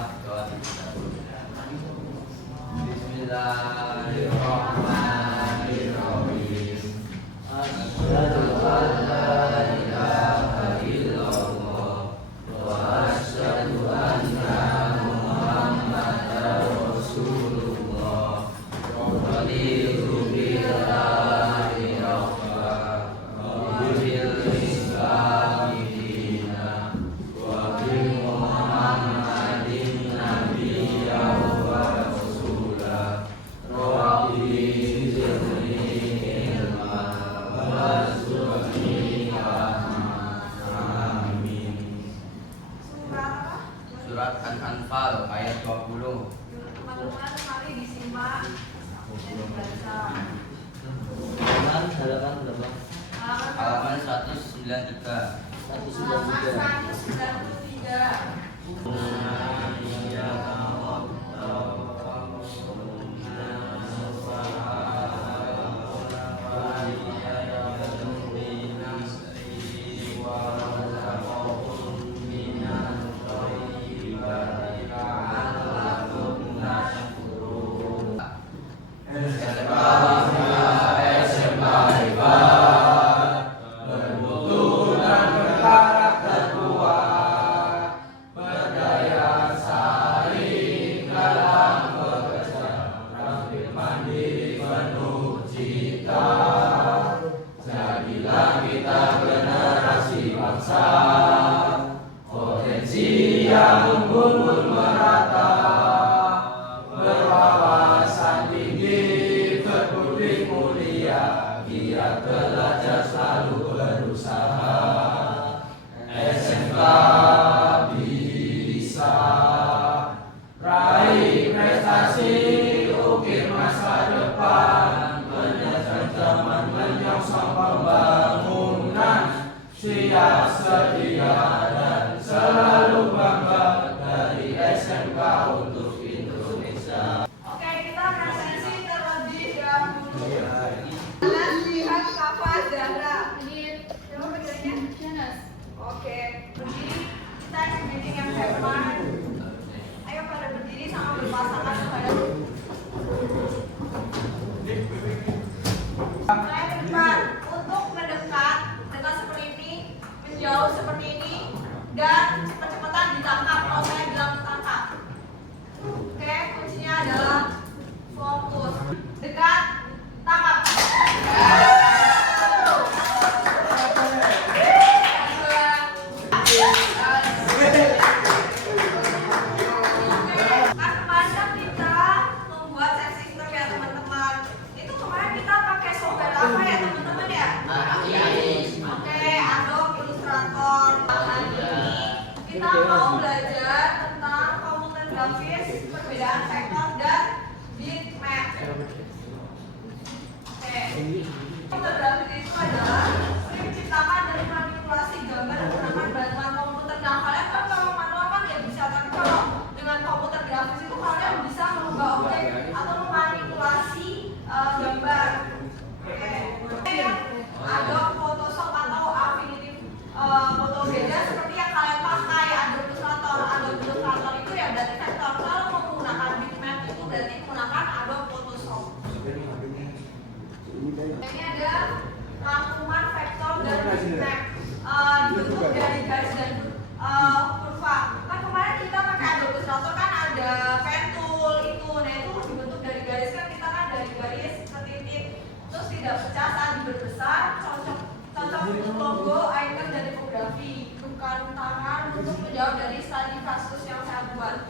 Bismillahirrahmanirrahim. Asyhadu an la ilaha illallah wa asyhadu anna Muhammadar Rasulullah. Raditu billahi rabba wa bil islami dina wa bi Muhammadin nabiyyan wa rasulah. Rabbi zidni ilma warzuqni rahmah. Amin. Surat An-Anfal ayat 20. Teman-teman mari disimak dan dibaca. Halaman berapa? Halaman 193. Halaman 193. Jadilah kita generasi bangsa, potensi yang unggul merata, berwawasan tinggi, berbudi mulia, giat belajar selalu berusaha. SMK bisa raih prestasi, ukir masa depan, menyejar zaman menyongsong pembangunan, siap sedia dan selalu bangga dari SMK untuk Indonesia. Oke, kita presensi terlebih dahulu. Kalian lihat Kava Zahra. Ini siapa penjarinya? Jonas. Oke, berdiri. Kita meeting yang hebat. Ayo pada berdiri sama berpasangan menghadap. Mulai ke depan. Untuk mendekat seperti ini, menjauh seperti ini, dan cepet-cepetan ditangkap. Kalau saya bilang ditangkap. Oke, kuncinya adalah fokus. Dekat, tangkap. Kan kemarin kan kita membuat set system ya teman-teman. Itu kemarin kita pakai software apa ya teman-teman ya? Oke, Adobe Illustrator. Hari ini kita mau belajar tentang komputer grafis, perbedaan vektor dan bitmap. Oke, komputer grafis itu adalah sering menciptakan dan manipulasi gambar menggunakan bantuan komputer. Nah, kalian kan kalau manual kan ya bisa, tapi kalau dengan komputer grafis itu kalian bisa mengubah objek atau memanipulasi gambar. Oke, yang Adobe Photoshop atau Affinity Photo beda seperti yang kalian pakai Adobe Illustrator. Adobe Illustrator itu ya berarti vektor. Kalau mau menggunakan bitmap itu berarti menggunakan Adobe Photoshop. Ini ada rangkuman vektor dan bitmap dibentuk dari garis dan kurva. Kan kemarin kita pakai Adobe Illustrator kan ada pen tool itu, nah itu dibentuk dari garis kan kita kan dari garis ke titik, terus tidak pecah saat diperbesar, cocok untuk logo, icon dan tipografi. Bukan tangan untuk menjawab dari studi kasus yang saya buat.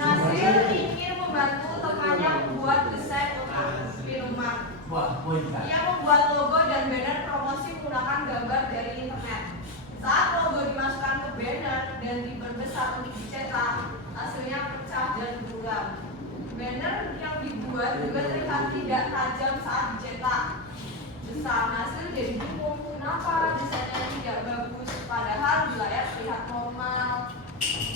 Nasir ingin membantu temannya membuat desain untuk di rumah. Ia membuat logo dan banner promosi menggunakan gambar dari internet. Saat logo dimasukkan ke banner dan diperbesar untuk dicetak, hasilnya pecah dan buram. Banner yang dibuat juga terlihat tidak tajam saat dicetak. Besar hasil jadi bingung kenapa desainnya tidak bagus, padahal di layar terlihat normal.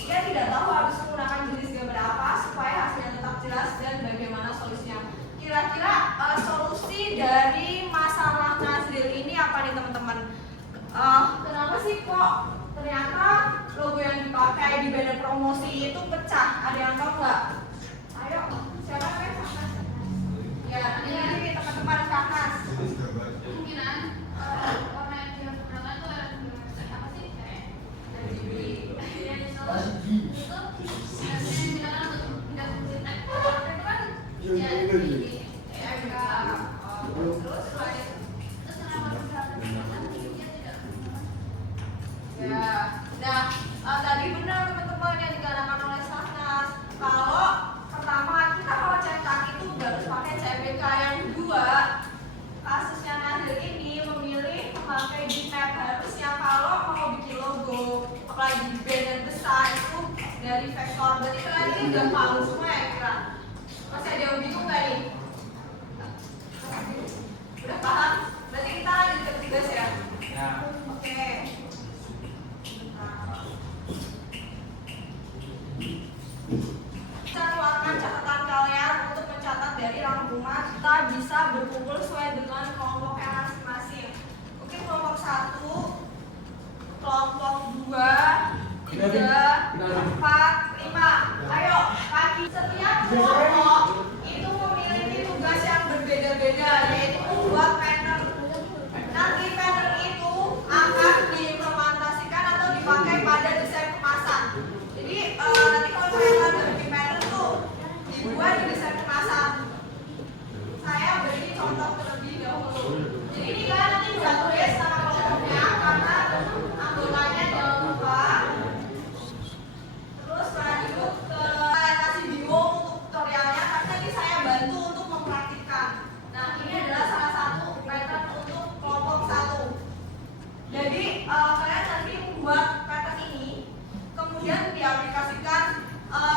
Ia tidak tahu harus menggunakan jenis gambar apa supaya hasilnya tetap jelas dan bagaimana solusinya. Kira-kira solusi dari masalah Nazril ini apa nih teman-teman? Kenapa sih kok ternyata logo yang dipakai di banner promosi Ada yang tahu nggak? Ayo, siapa yang Saknas? Ya, ini teman-teman Saknas. Kemungkinan warna yang dia gunakan tuh apa sih? RGB. Itu biasanya digunakan untuk tidak mencetak. Itu kan ya RGB. Terus kenapa bisa dia tidak? Ya, nah tadi benar teman-teman yang digunakan oleh Saknas. Kalau pertama kita kalau cetak itu harus pakai CBK. Yang kedua, kasusnya Nadir ini memilih memakai Gmap. Harusnya kalau mau bikin logo, apalagi banner besar itu dari vektor. Berarti kalian ini udah paham semua ya kira? Masih ada yang bingung nggak nih? Udah paham? Berarti kita lanjut ke tugas ya? Ya. Oke. Bisa keluarkan catatan kalian untuk mencatat dari rangkuman. Kita bisa berkumpul sesuai dengan kelompoknya masing-masing. Mungkin kelompok 1, kelompok 2, 3, 4, 5. Ayo, kaki setiap kelompok itu memiliki tugas yang berbeda-beda, yaitu membuat banner. Nanti banner itu akan diimplementasikan atau dipakai pada desain kemasan. Jadi nanti kalau kalian bikin banner tuh dibuat di desain kemasan. Saya beri contoh terlebih dahulu. Jadi ini kalian nanti bisa tulis nama kelompoknya karena anggotanya jangan lupa. Terus lanjut ke saya kasih video untuk tutorialnya karena nanti saya bantu untuk mempraktikkan. Nah ini adalah salah satu pattern untuk kelompok 1. Jadi kalian nanti membuat pattern ini, kemudian diaplikasikan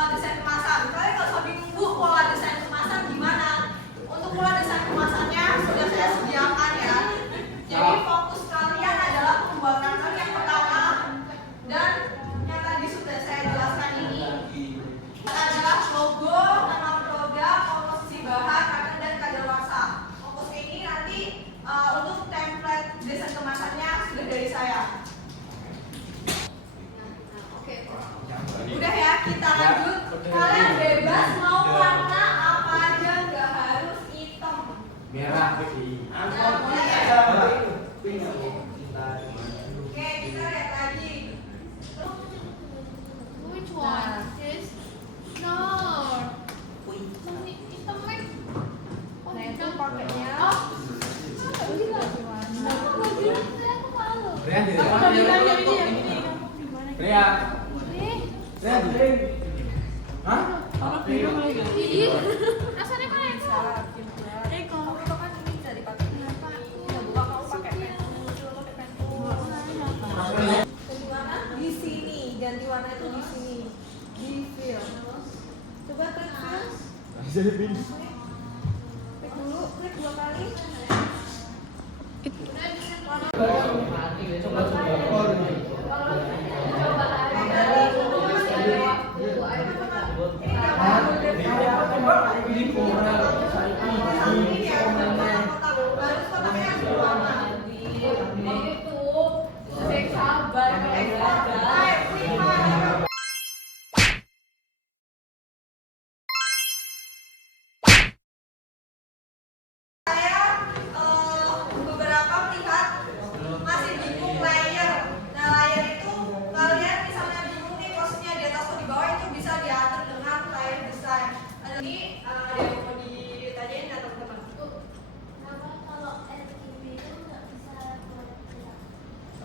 desain kemasan. Kalian nggak usah bingung bu, pola desain kemasan gimana? Untuk pola desain kemasannya sudah saya sediakan ya. Jadi fokus kalian adalah pembuatan yang pertama dan yang tadi sudah saya jelaskan ini adalah logo, nama produk, komposisi bahan, pattern dan kadaluarsa. Fokus ini nanti untuk template desain kemasannya sudah dari saya. Oke. Udah ya, kita lanjut. Kalian bebas mau warna apa aja, nggak harus hitam. Merah. Nah, mulai ya. Oke, kita lihat lagi. Which one? This? No. Hitam mek. Nah, itu pakainya. Oh. Apa bilang? Aku bilang saya aku malu. Rea. Eh, Hah? ih, rasanya kayak Salah, jadi kalau itu kan ini bisa dipakai. kenapa? Udah buka kamu pakai pensil, coba pakai pensil. Ganti warna di sini, ganti warna itu di sini. Di fill. Coba klik fill. Klik dulu, klik 2 kali. Beberapa melihat masih bingung layer. Nah, layer itu kalian misalnya bingung nih posisinya di atas atau di bawah, itu bisa diatur dengan layer design. Ini ada yang mau ditanyain nggak teman-teman? Kalau RGB itu nggak bisa buat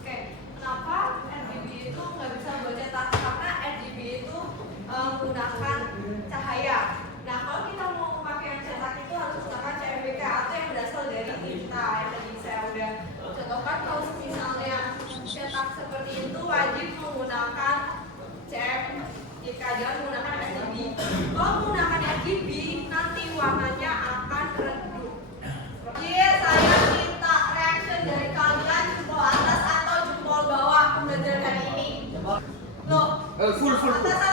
Oke, kenapa RGB itu nggak bisa buat cetak? Karena RGB itu menggunakan cahaya. Nah, kalau kita mau memakai yang cetak itu harus menggunakan CMYK atau yang berasal dari tinta. Yang tadi saya udah contohkan, kalau misalnya cetak seperti itu wajib menggunakan CMYK, jangan menggunakan RGB. Kalau menggunakan RGB, nanti warnanya akan redup. Iya, saya minta reaction dari kalian jempol atas atau jempol bawah belajar hari ini. Loh, Full. atas